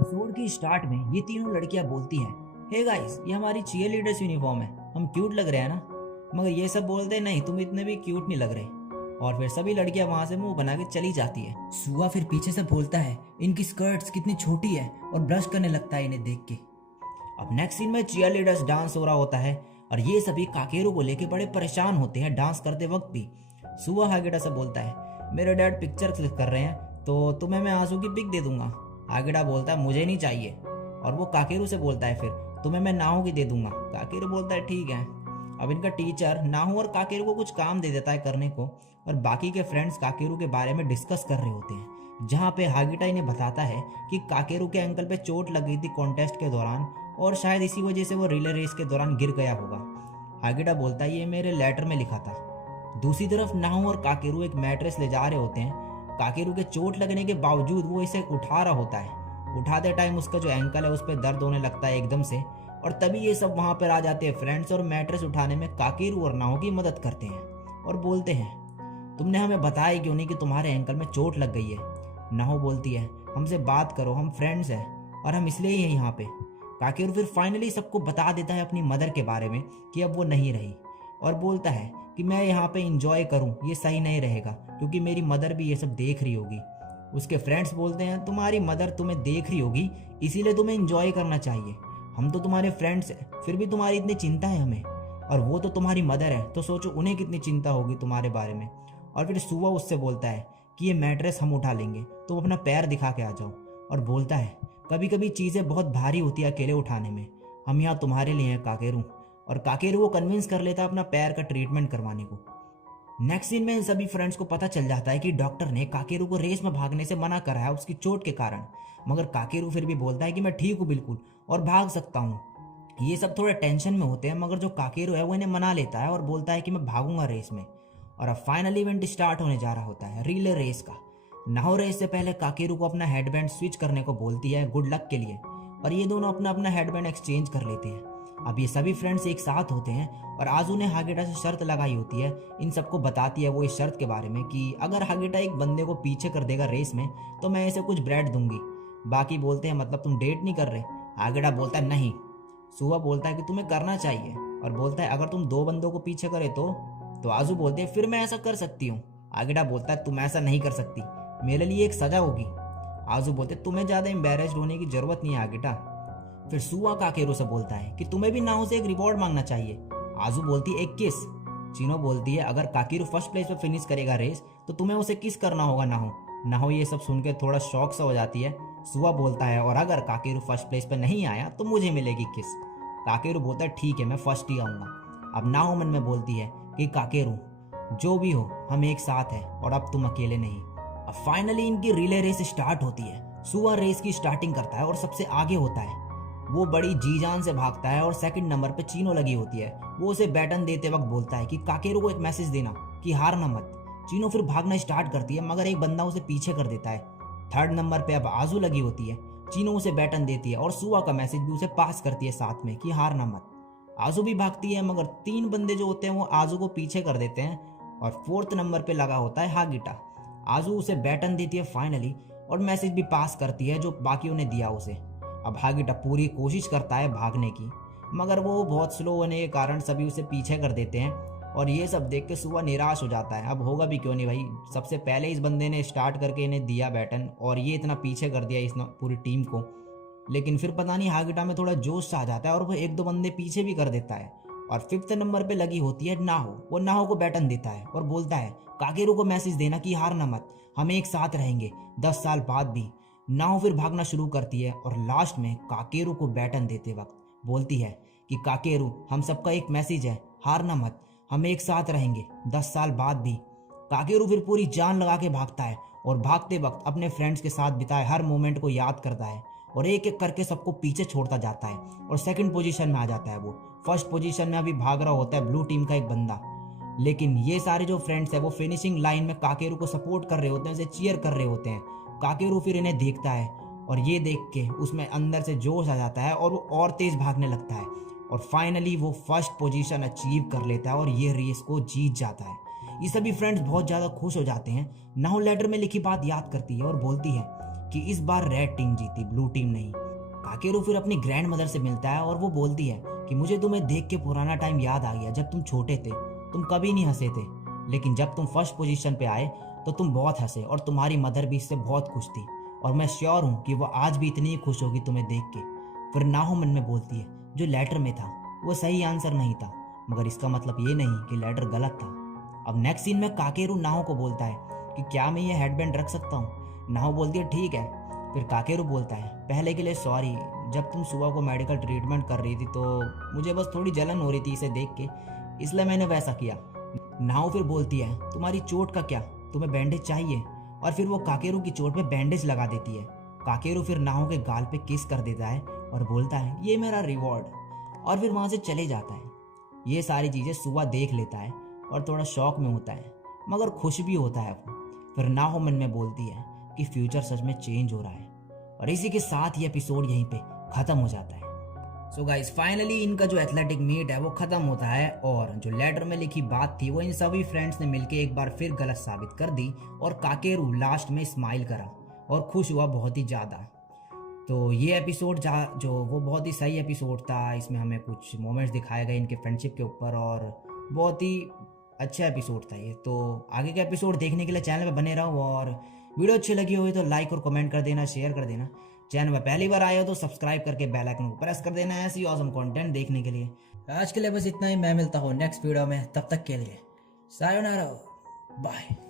Episode की start में ये तीनों लड़कियां बोलती हैं, हे गाइस, ये हमारी चीयर लीडर्स यूनिफॉर्म है, हम क्यूट लग रहे हैं ना। मगर ये सब बोलते हैं, नहीं तुम इतने भी क्यूट नहीं लग रहे। और फिर सभी लड़कियां वहां से मुंह बना के चली जाती है। सुआ फिर पीछे से बोलता है, इनकी स्कर्ट्स कितनी छोटी है, और ब्रश करने लगता है इन्हें देख के। अब नेक्स्ट सीन में चीयर लीडर्स डांस हो रहा होता है और ये सभी काकेरू को लेके बड़े परेशान होते हैं डांस करते वक्त भी। सुआ हागेडा से बोलता है, मेरे डैड पिक्चर क्लिक कर रहे हैं तो तुम्हें मैं आंसू की पिक दे दूंगा। हागेडा बोलता है, मुझे नहीं चाहिए। और वो काकेरू से बोलता है, फिर तुम्हें मैं नाहू की दे दूंगा। काकेरू बोलता है, ठीक है। अब इनका टीचर नाहू और काकेरू को कुछ काम दे देता है करने को, और बाकी के फ्रेंड्स काकेरू के बारे में डिस्कस कर रहे होते हैं, जहाँ पे हागेडा इन्हें बताता है कि काकेरू के अंकल पे चोट लग गई थी कॉन्टेस्ट के दौरान, और शायद इसी वजह से वो रिले रेस के दौरान गिर गया होगा। हागेडा बोलता है, ये मेरे लेटर में लिखा था। दूसरी तरफ नाहू और काकेरू एक मैट्रेस ले जा रहे होते हैं। काकेरू के चोट लगने के बावजूद वो इसे उठा रहा होता है। उठाते टाइम उसका जो एंकल है उस पर दर्द होने लगता है एकदम से, और तभी ये सब वहां पर आ जाते हैं फ्रेंड्स, और मैट्रेस उठाने में काकेरू और नाहू की मदद करते हैं और बोलते हैं, तुमने हमें बताया क्यों नहीं कि तुम्हारे एंकल में चोट लग गई है। नाहू बोलती है, हमसे बात करो, हम फ्रेंड्स हैं और हम इसलिए ही हैं यहाँ पे। काकेरू फिर फाइनली सबको बता देता है अपनी मदर के बारे में कि अब वो नहीं रही, और बोलता है कि मैं यहाँ पे इंजॉय करूँ ये सही नहीं रहेगा, क्योंकि मेरी मदर भी ये सब देख रही होगी। उसके फ्रेंड्स बोलते हैं, तुम्हारी मदर तुम्हें देख रही होगी इसीलिए तुम्हें इंजॉय करना चाहिए, हम तो तुम्हारे फ्रेंड्स हैं, फिर भी तुम्हारी इतनी चिंता है हमें, और वो तो तुम्हारी मदर है तो सोचो उन्हें कितनी चिंता होगी तुम्हारे बारे में। और फिर सुआ उससे बोलता है कि ये मैट्रेस हम उठा लेंगे, तुम अपना पैर दिखा के आ जाओ। और बोलता है, कभी कभी चीज़ें बहुत भारी होती है अकेले उठाने में, हम यहाँ तुम्हारे लिए हैं काकेरू। और काकेरू को कन्विंस कर लेता है अपना पैर का ट्रीटमेंट करवाने को। नेक्स्ट सीन में इन सभी फ्रेंड्स को पता चल जाता है कि डॉक्टर ने काकेरू को रेस में भागने से मना करा है उसकी चोट के कारण, मगर काकेरू फिर भी बोलता है कि मैं ठीक हूँ बिल्कुल और भाग सकता हूँ। ये सब थोड़े टेंशन में होते हैं, मगर जो काकेरू है वो इन्हें मना लेता है और बोलता है कि मैं भागूंगा रेस में। और अब फाइनल इवेंट स्टार्ट होने जा रहा होता है, रिले रेस का। नाहो रेस से पहले काकेरू को अपना हेडबैंड स्विच करने को बोलती है गुड लक के लिए, और ये दोनों अपना अपना हेडबैंड एक्सचेंज कर लेते हैं। अब ये सभी फ्रेंड्स एक साथ होते हैं, और आजू ने हागेटा से शर्त लगाई होती है, इन सबको बताती है वो इस शर्त के बारे में कि अगर हागेटा एक बंदे को पीछे कर देगा रेस में तो मैं इसे कुछ ब्रेड दूंगी। बाकी बोलते हैं, मतलब तुम डेट नहीं कर रहे। हागेटा बोलता है, नहीं। सुआ बोलता है कि तुम्हें करना चाहिए, और बोलता है अगर तुम दो बंदों को पीछे करे तो आजू बोलते हैं, फिर मैं ऐसा कर सकती हूँ। हागेटा बोलता है, तुम ऐसा नहीं कर सकती, मेरे लिए एक सजा होगी। आजू बोलते, तुम्हें ज्यादा एम्बेरेस्ड होने की जरूरत नहीं है हागेटा। फिर सुआ काकेरू से बोलता है कि तुम्हें भी नाहू से एक रिवॉर्ड मांगना चाहिए। आजू बोलती है, एक किस। चीनो बोलती है, अगर काकेरू फर्स्ट प्लेस पे फिनिश करेगा रेस तो तुम्हें उसे किस करना होगा नाहू। नाहू ये सब सुन के थोड़ा शॉक सा हो जाती है। सुआ बोलता है, और अगर काकेरू फर्स्ट प्लेस पे नहीं आया तो मुझे मिलेगी किस। काकेरू बोलता है, ठीक है मैं फर्स्ट ही आऊंगा। अब नाहू मन में बोलती है कि काकेरू जो भी हो हम एक साथ हैं और अब तुम अकेले नहीं। अब फाइनली इनकी रिले रेस स्टार्ट होती है। सुआ रेस की स्टार्टिंग करता है और सबसे आगे होता है। वो बड़ी जी जान से भागता है और सेकंड नंबर पे चीनो लगी होती है। वो उसे बैटन देते वक्त बोलता है कि काकेरू को एक मैसेज देना कि हारना मत। चीनो फिर भागना स्टार्ट करती है, मगर एक बंदा उसे पीछे कर देता है। थर्ड नंबर पे अब आजू लगी होती है। चीनो उसे बैटन देती है और सुआ का मैसेज भी उसे पास करती है साथ में कि हारना मत। आजू भी भागती है, मगर तीन बंदे जो होते हैं वो आजू को पीछे कर देते हैं, और फोर्थ नंबर पे लगा होता है हागिटा। आजू उसे बैटन देती है फाइनली, और मैसेज भी पास करती है जो बाकियों ने दिया उसे। अब हागिटा पूरी कोशिश करता है भागने की, मगर वो बहुत स्लो होने के कारण सभी उसे पीछे कर देते हैं, और ये सब देख के सुआ निराश हो जाता है। अब होगा भी क्यों नहीं भाई, सबसे पहले इस बंदे ने स्टार्ट करके इन्हें दिया बैटन, और ये इतना पीछे कर दिया इस पूरी टीम को। लेकिन फिर पता नहीं हागिटा में थोड़ा जोश आ जाता है और वो एक दो बंदे पीछे भी कर देता है। और फिफ्थ नंबर पे लगी होती है नाहो। वो नाहो को बैटन देता है और बोलता है, काकेरू को मैसेज देना कि हारना मत, हम एक साथ रहेंगे 10 साल बाद भी। नाहो फिर भागना शुरू करती है, और लास्ट में काकेरू को बैटन देते वक्त बोलती है कि काकेरू हम सबका एक मैसेज है, हारना मत, हम एक साथ रहेंगे 10 साल बाद भी। काकेरू फिर पूरी जान लगा के भागता है, और भागते वक्त अपने फ्रेंड्स के साथ बिताए हर मोमेंट को याद करता है, और एक एक करके सबको पीछे छोड़ता जाता है, और सेकंड पोजीशन में आ जाता है वो। फर्स्ट पोजीशन में अभी भाग रहा होता है ब्लू टीम का एक बंदा, लेकिन ये सारे जो फ्रेंड्स है वो फिनिशिंग लाइन में काकेरू को सपोर्ट कर रहे होते हैं, उसे चीयर कर रहे होते हैं। काकेरू फिर इन्हें देखता है, और ये देख के उसमें अंदर से जोश आ जाता है और वो और तेज भागने लगता है, और फाइनली वो फर्स्ट पोजीशन अचीव कर लेता है और ये रेस को जीत जाता है। ये सभी फ्रेंड्स बहुत ज़्यादा खुश हो जाते हैं। नाउ लेटर में लिखी बात याद करती है और बोलती है, कि इस बार रेड टीम जीती, ब्लू टीम नहीं। काकेरू फिर अपनी ग्रैंड मदर से मिलता है और वो बोलती है कि मुझे तुम्हें देख के पुराना टाइम याद आ गया, जब तुम छोटे थे, तुम कभी नहीं हंसे थे, लेकिन जब तुम फर्स्ट पोजीशन पे आए तो तुम बहुत हंसे और तुम्हारी मदर भी इससे बहुत खुश थी, और मैं श्योर हूँ कि वो आज भी इतनी ही खुश होगी तुम्हें देख के। फिर नाहो मन में बोलती है जो लेटर में था वो सही आंसर नहीं था, मगर इसका मतलब ये नहीं कि लेटर गलत था। अब नेक्स्ट सीन में काकेरू नाहो को बोलता है कि क्या मैं ये हेडबैंड रख सकता हूँ। नाहो बोलती है ठीक है। फिर काकेरू बोलता है पहले के लिए सॉरी, जब तुम सुबह को मेडिकल ट्रीटमेंट कर रही थी तो मुझे बस थोड़ी जलन हो रही थी इसे देख के, इसलिए मैंने वैसा किया। नाहो फिर बोलती है तुम्हारी चोट का क्या, तुम्हें बैंडेज चाहिए? और फिर वो काकेरू की चोट पे बैंडेज लगा देती है। काकेरू फिर नाहो के गाल पे किस कर देता है और बोलता है ये मेरा रिवॉर्ड, और फिर वहाँ से चले जाता है। ये सारी चीज़ें सुबह देख लेता है और थोड़ा शौक में होता है, मगर खुश भी होता है वो। फिर नाहो मन में बोलती है कि फ्यूचर सच में चेंज हो रहा है। और इसी के साथ ये एपिसोड यहीं पे ख़त्म हो जाता है। सो गाइस फाइनली इनका जो एथलेटिक मीट है वो ख़त्म होता है, और जो लेटर में लिखी बात थी वो इन सभी फ्रेंड्स ने मिलकर एक बार फिर गलत साबित कर दी, और काकेरू लास्ट में स्माइल करा और खुश हुआ बहुत ही ज़्यादा। तो ये एपिसोड जो वो बहुत ही सही एपिसोड था। इसमें हमें कुछ मोमेंट्स दिखाए गए इनके फ्रेंडशिप के ऊपर, और बहुत ही अच्छा एपिसोड था ये। तो आगे के एपिसोड देखने के लिए चैनल पे बने रहो, और वीडियो अच्छी लगी हुई तो लाइक और कमेंट कर देना, शेयर कर देना। चैनल में पहली बार आए हो तो सब्सक्राइब करके बेल आइकन को प्रेस कर देना ऐसी ऑसम कंटेंट देखने के लिए। आज के लिए बस इतना ही, मैं मिलता हूँ नेक्स्ट वीडियो में, तब तक के लिए सायोनारा, बाय।